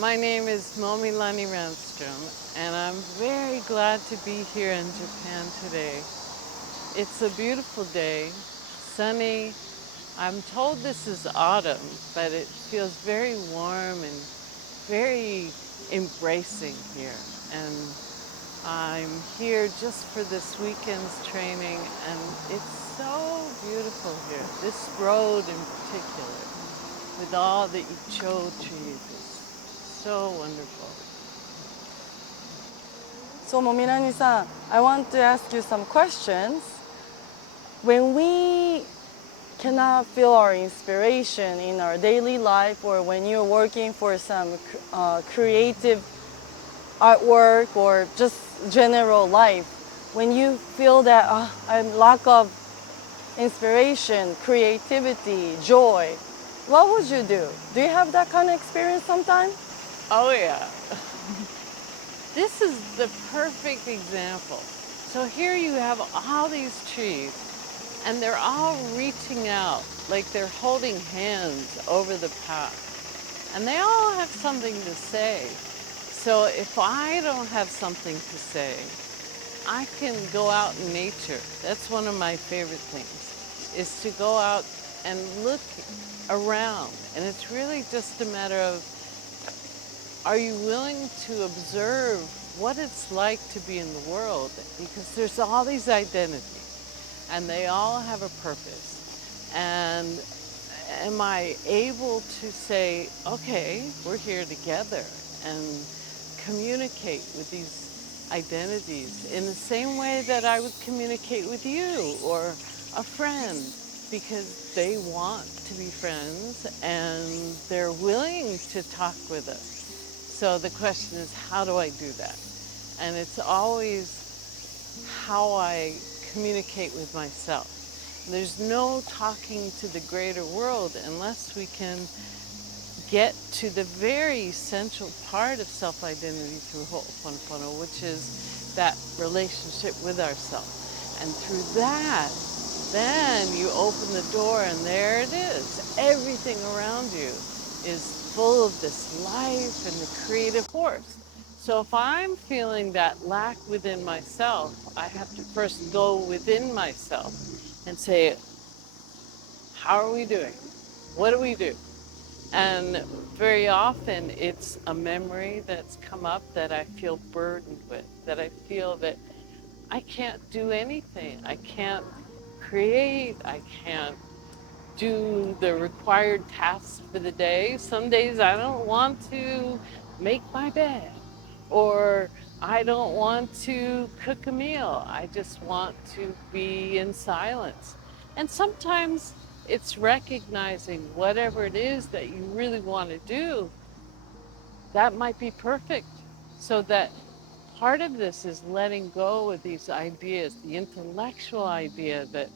My name is Momi and I'm very glad to be here in Japan today. It's a beautiful day, sunny. I'm told this is autumn, but it feels very warm and very embracing here. And I'm here just for this weekend's training, and it's so beautiful here. This road in particular, with all the ichou trees, is so wonderful. So, Momirani-san, I want to ask you some questions. When we cannot feel our inspiration in our daily life, or when you're working for some creative artwork or just general life, when you feel that I'm lack of inspiration, creativity, joy, what would you do? Do you have that kind of experience sometime? Oh yeah. This is the perfect example. So here you have all these trees, and they're all reaching out like they're holding hands over the path. And they all have something to say. So if I don't have something to say, I can go out in nature. That's one of my favorite things, is to go out and look around. And it's really just a matter of, are you willing to observe what it's like to be in the world? Because there's all these identities, and they all have a purpose. And am I able to say, okay, we're here together, and communicate with these identities in the same way that I would communicate with you or a friend, because they want to be friends and they're willing to talk with us. So the question is, how do I do that? And it's always how I communicate with myself. There's no talking to the greater world unless we can get to the very essential part of self-identity through Ho'oponopono, which is that relationship with ourselves. And through that, then you open the door and there it is. Everything around you is full of this life and the creative force. So if I'm feeling that lack within myself, I have to first go within myself and say, how are we doing? What do we do? And very often it's a memory that's come up that I feel burdened with, that I feel that I can't do anything. I can't create, I can't do the required tasks for the day. Some days I don't want to make my bed, or I don't want to cook a meal. I just want to be in silence. And sometimes it's recognizing whatever it is that you really want to do, that might be perfect. So that part of this is letting go of these ideas, the intellectual idea that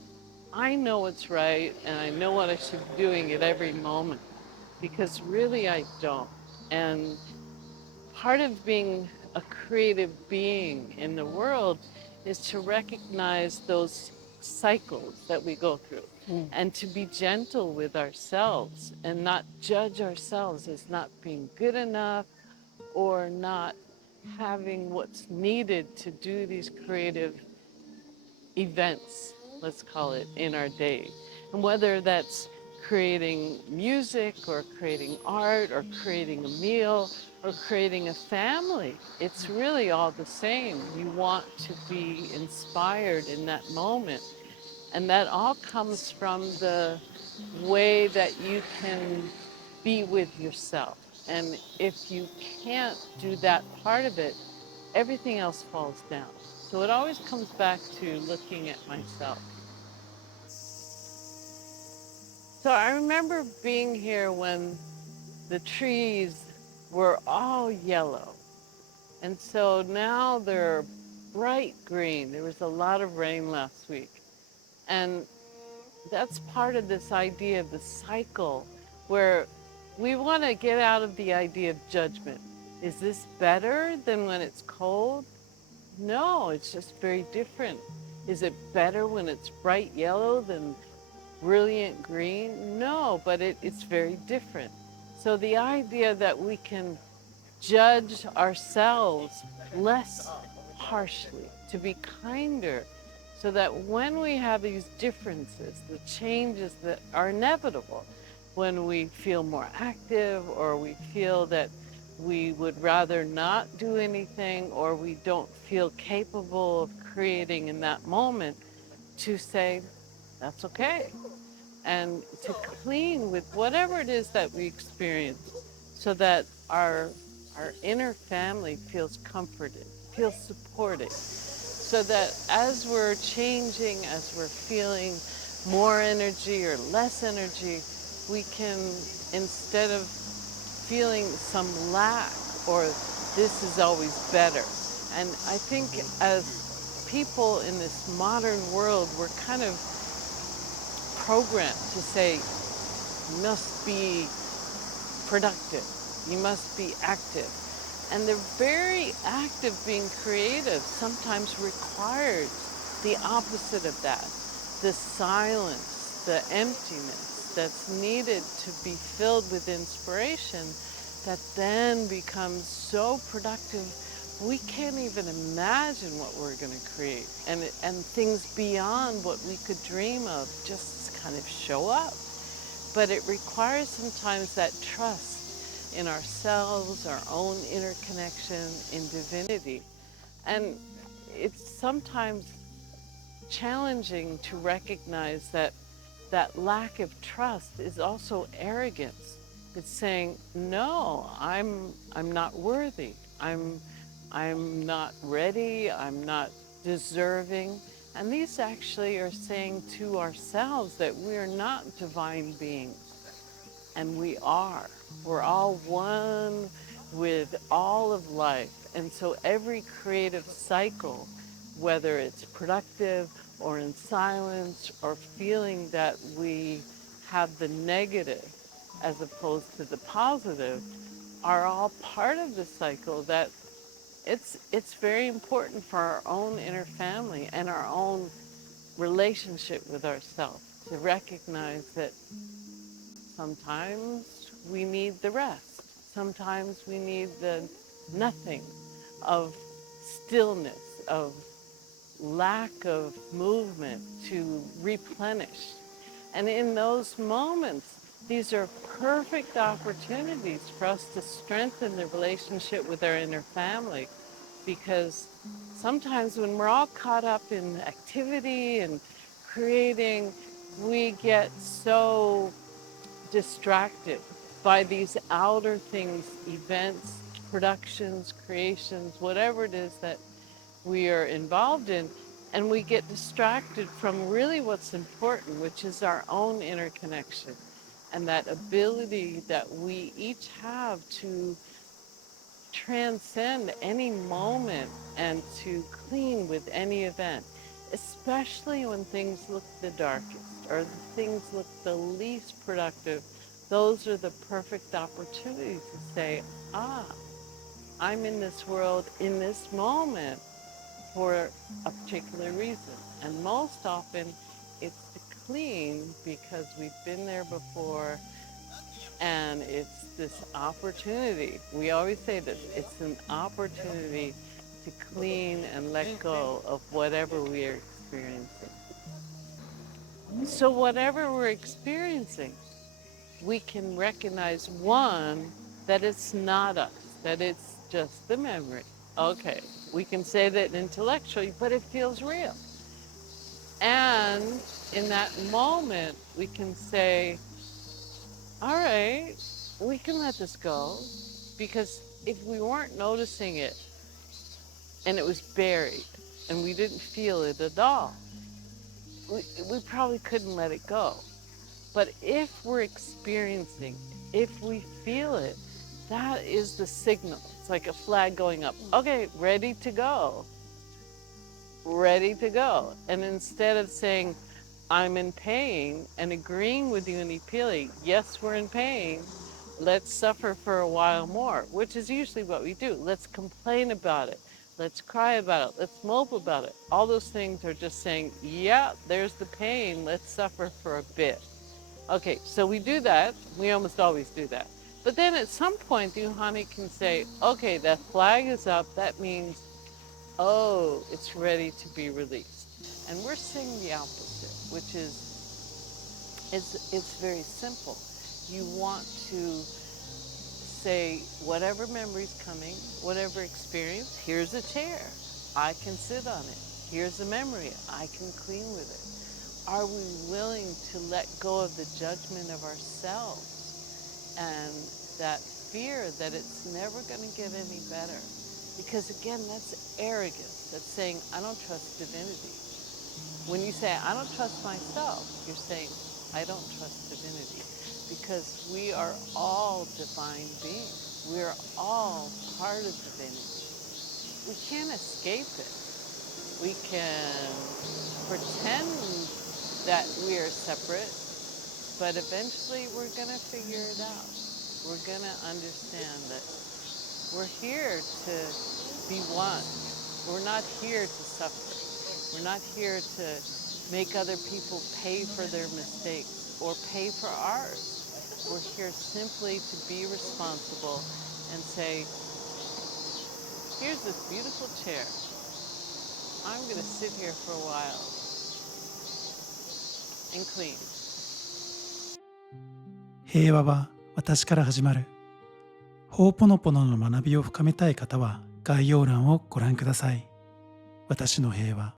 I know what's right and I know what I should be doing at every moment, because really I don't. And part of being a creative being in the world is to recognize those cycles that we go through and to be gentle with ourselves and not judge ourselves as not being good enough or not having what's needed to do these creative events, let's call it, in our day. And whether that's creating music or creating art or creating a meal or creating a family, it's really all the same. You want to be inspired in that moment. And that all comes from the way that you can be with yourself. And if you can't do that part of it, everything else falls down. So it always comes back to looking at myself. So I remember being here when the trees were all yellow. And so now they're bright green. There was a lot of rain last week. And that's part of this idea of the cycle where we want to get out of the idea of judgment. Is this better than when it's cold? No, it's just very different. Is it better when it's bright yellow than brilliant green? No, but it's very different. So the idea that we can judge ourselves less harshly, to be kinder, so that when we have these differences, the changes that are inevitable, when we feel more active or we feel that we would rather not do anything or we don't feel capable of creating in that moment, to say, that's okay, and to clean with whatever it is that we experience so that our inner family feels comforted, feels supported, so that as we're changing, as we're feeling more energy or less energy, we can, instead of feeling some lack or this is always better. And I think as people in this modern world, we're kind of programmed to say, you must be productive, you must be active. And the very act of being creative sometimes requires the opposite of that, the silence, the emptiness that's needed to be filled with inspiration that then becomes so productive we can't even imagine what we're going to create. And things beyond what we could dream of just kind of show up. But it requires sometimes that trust in ourselves, our own inner connection in divinity. And it's sometimes challenging to recognize that that lack of trust is also arrogance. It's saying, no, I'm not worthy. I'm not ready. I'm not deserving. And these actually are saying to ourselves that we are not divine beings. And we are. We're all one with all of life. And so every creative cycle, whether it's productive or in silence or feeling that we have the negative as opposed to the positive, are all part of the cycle that it's very important for our own inner family and our own relationship with ourselves to recognize that sometimes we need the rest. Sometimes we need the nothing of stillness, of lack of movement to replenish. And in those moments, these are perfect opportunities for us to strengthen the relationship with our inner family, because sometimes when we're all caught up in activity and creating, we get so distracted by these outer things, events, productions, creations, whatever it is that we are involved in, and we get distracted from really what's important, which is our own inner connection and that ability that we each have to transcend any moment and to clean with any event, especially when things look the darkest or things look the least productive. Those are the perfect opportunities to say, ah, I'm in this world in this moment for a particular reason. And most often it's to clean because we've been there before, and it's this opportunity. We always say this, it's an opportunity to clean and let go of whatever we are experiencing. So whatever we're experiencing, we can recognize, one, that it's not us, that it's just the memory. Okay, we can say that intellectually, but it feels real. And in that moment, we can say, all right, we can let this go, because if we weren't noticing it and it was buried and we didn't feel it at all, we probably couldn't let it go. But if we're experiencing, if we feel it, that is the signal. It's like a flag going up. Okay, ready to go. Ready to go. And instead of saying, I'm in pain, and agreeing with you and feeling, yes, we're in pain, let's suffer for a while more, which is usually what we do. Let's complain about it. Let's cry about it. Let's mope about it. All those things are just saying, yeah, there's the pain. Let's suffer for a bit. Okay, so we do that. We almost always do that. But then at some point, you, honey, can say, okay, that flag is up. That means, oh, it's ready to be released. And we're seeing the opposite, which is, it's very simple. You want to say, whatever memory's coming, whatever experience, here's a chair. I can sit on it. Here's a memory. I can clean with it. Are we willing to let go of the judgment of ourselves and that fear that it's never going to get any better? Because again, that's arrogance. That's saying, I don't trust divinity. When you say, I don't trust myself, you're saying, I don't trust divinity. Because we are all divine beings. We are all part of divinity. We can't escape it. We can pretend that we are separate, but eventually we're going to figure it out. We're going to understand that we're here to be one. We're not here to suffer. We're not here to make other people pay for their mistakes or pay for ours. We're here simply to be responsible and say, here's this beautiful chair. I'm going to sit here for a while and clean. 平和は私から始まる。ホーポノポノの学びを深めたい方は概要欄をご覧ください。私の平和。